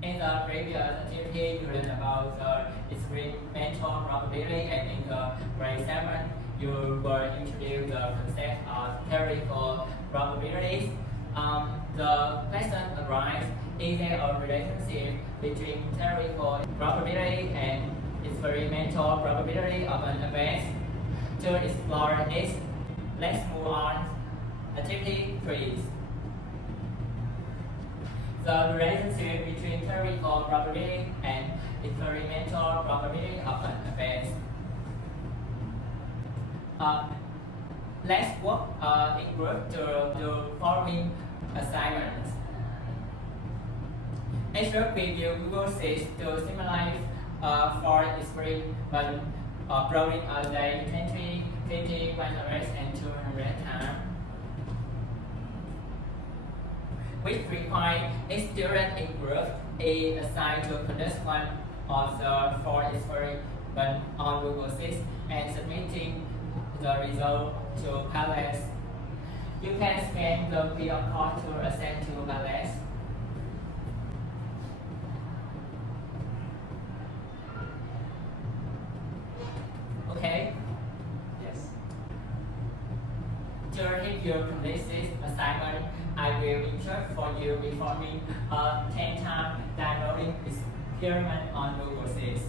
In the previous activity, you learned about the experimental probability, and in the grade 7, you were introduced the concept of theoretical probabilities. The question arises, is there a relationship between theoretical probability and experimental probability of an event? To explore this, let's move on. Activity 3. The relationship between theoretical probability and experimental probability of an event. Let's work in group to do following assignments. Extra preview Google Sheets to simulate for experiment browsing a day 20, 50, 100, and 200 times. Which require each student in group is assigned to conduct one of the 4 experiments on Google Sheets and submitting the result to Palace. You can scan the QR code to access to Palace. Okay? Yes. During your complete assignment, I will instruct for you performing a 10-time downloading experiment on Google Sheets.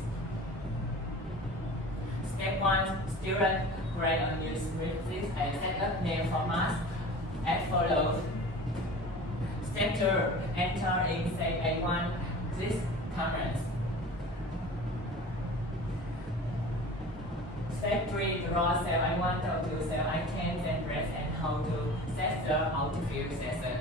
Step 1. Student create a new spreadsheet and set up name format as follows. Step 2. Enter in cell A1 this comments. Step 3. Draw cell I1 to cell I10, then press and hold to set the autofill session.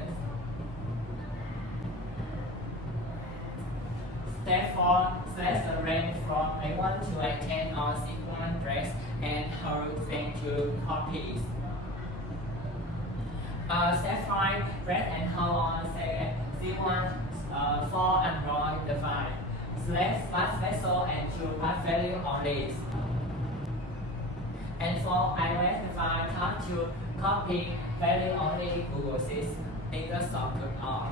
Step 4. Select the range from I1 to I10 on sequence, press and hold then to copy. Step 5. Press and hold on cell C1 for Android device. Select path vessel and choose path value on this. And for iOS device, tap to copy value only Google Sheets in the shortcut of.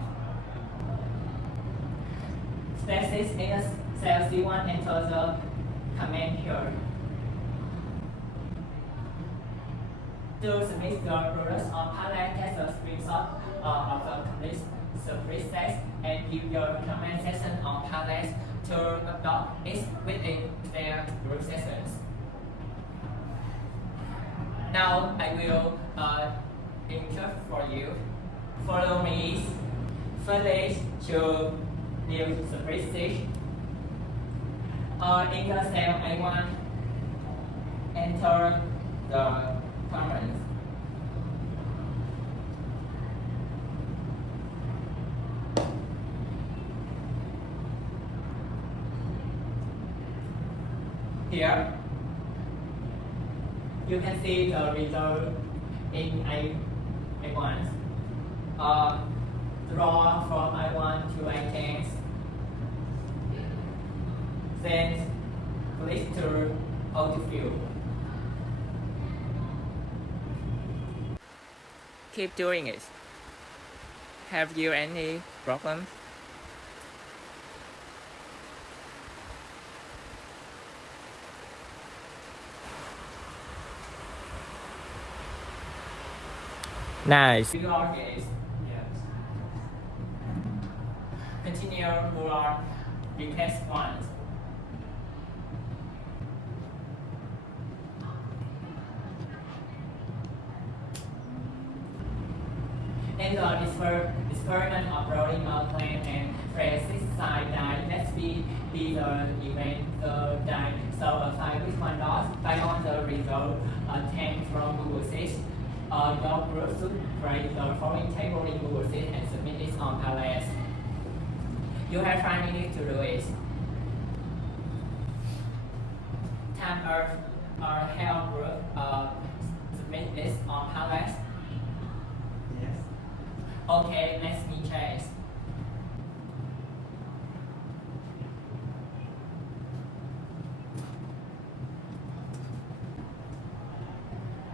Step 6 is cell C1, enter the command here. To submit the products on Padlet, take a screenshot of the complete spreadsheet and give your comment section on Padlet to upload it within their group sessions. Now I will instruct for you. Follow me. First, to new spreadsheet. In the cell A1, enter the comments. Here, you can see the result in I1. Draw from I1 to I10. Then click to autofill. Keep doing it. Have you any problems? Nice. You are good. Yes. Continue for request 1. In the experiment of rolling a plane and press 6 side die, let's be the event die. So apply which one does. By on the result 10 from Google Sheets. Your group should create the following table in Google Sheets and submit it on Padlet. You have 5 minutes to do it. Time our help group submit this on Padlet. Yes. Okay, let me check.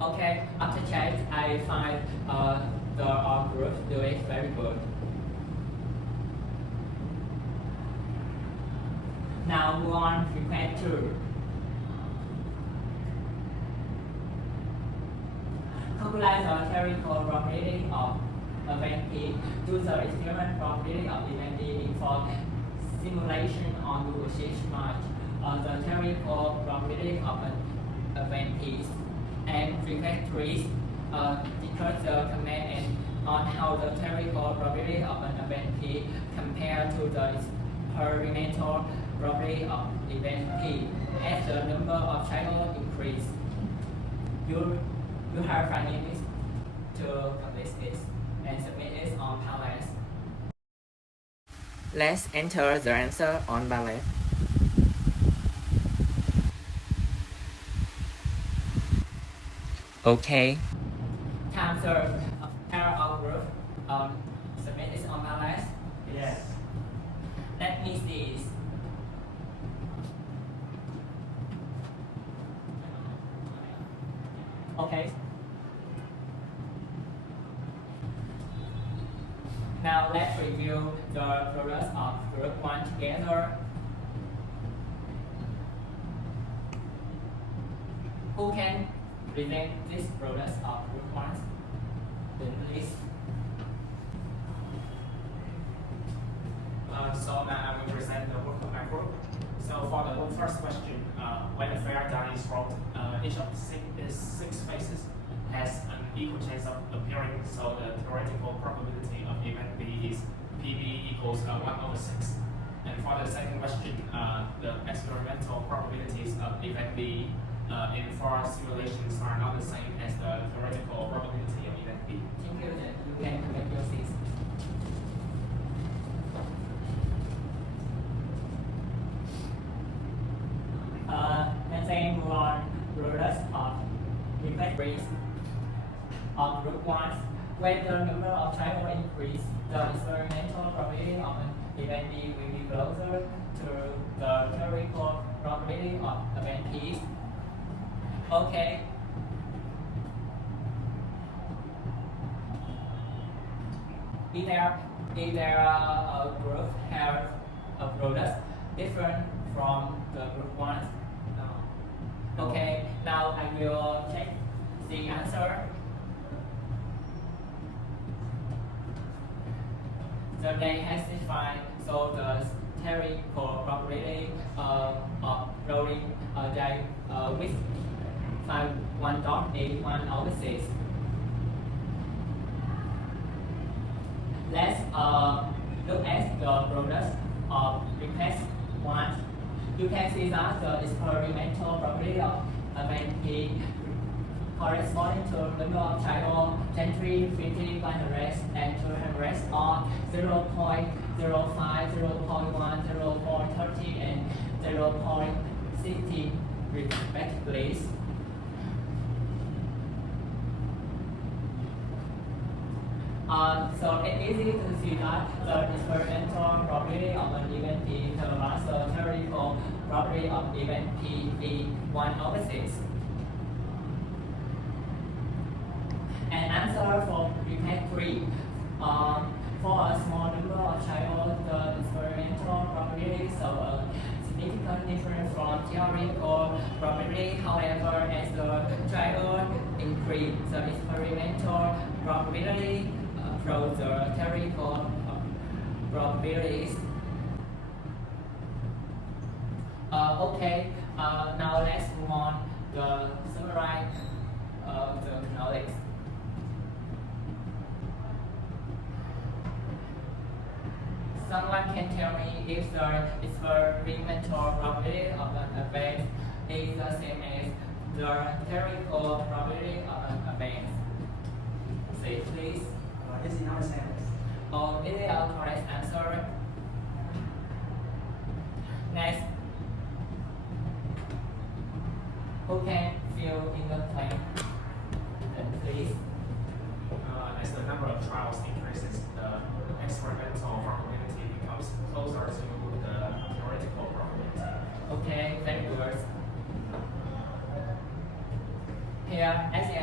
Okay, after check, I find our group do it very good. Now move on to request 2. Calculate the theoretical probability of event P to the experiment probability of event P for simulation on Google March. The theoretical probability of an event P and request 3 discuss the comment and on how the theoretical probability of an event P compared to the experimental probability of event P as the number of cycles increase. You have 5 minutes to complete this and submit it on Padlet. Let's enter the answer on Padlet. Okay. Time served. Pair of group. Submit it on Padlet. Yes. Let me see. Okay. Now let's review the products of group 1 together. Who can present this products of group 1? Please. So now I will present the work of my group. So for the first question, when a fair die is rolled, each of the six faces has an equal chance of appearing. So the theoretical probability of event B is PB equals 1/6. And for the second question, the experimental probabilities of event B in 4 simulations are not the same as the theoretical probability of event B. Thank you. You can make your seats. And then move on products of request rates of group 1. When the number of cycles increase, the experimental probability of an event B will be closer to the theoretical probability of event P. Okay. Either a group has a product different from the group 1. No. Okay, now I will check the answer. The day has defined, so the theoretical probability of rolling a die with 1.81/6. Let's look at the products of request 1. You can see that the experimental probability of event P corresponding to number of cycles 10, 50, 100, and 200 are 0.05, 0.1, 0.30, and 0.60 respectively. So it's easy to see that the experimental probability of an event P tells the theoretical probability of event P be 1/6. And answer for request 3. For a small number of cycles, the experimental probability shows a significant difference from theoretical probability. However, as the cycle increase, the experimental probability from the theoretical probabilities. Okay, now let's move on to summarize the knowledge. Someone can tell me if the experimental probability of an event is the same as the theoretical probability of an event. Say please. This is not the same. Oh, this is our correct answer. Next. Who can fill in the blank? Please. As the number of trials increases, the experimental probability becomes closer to the theoretical probability. Okay, very good. Here, as the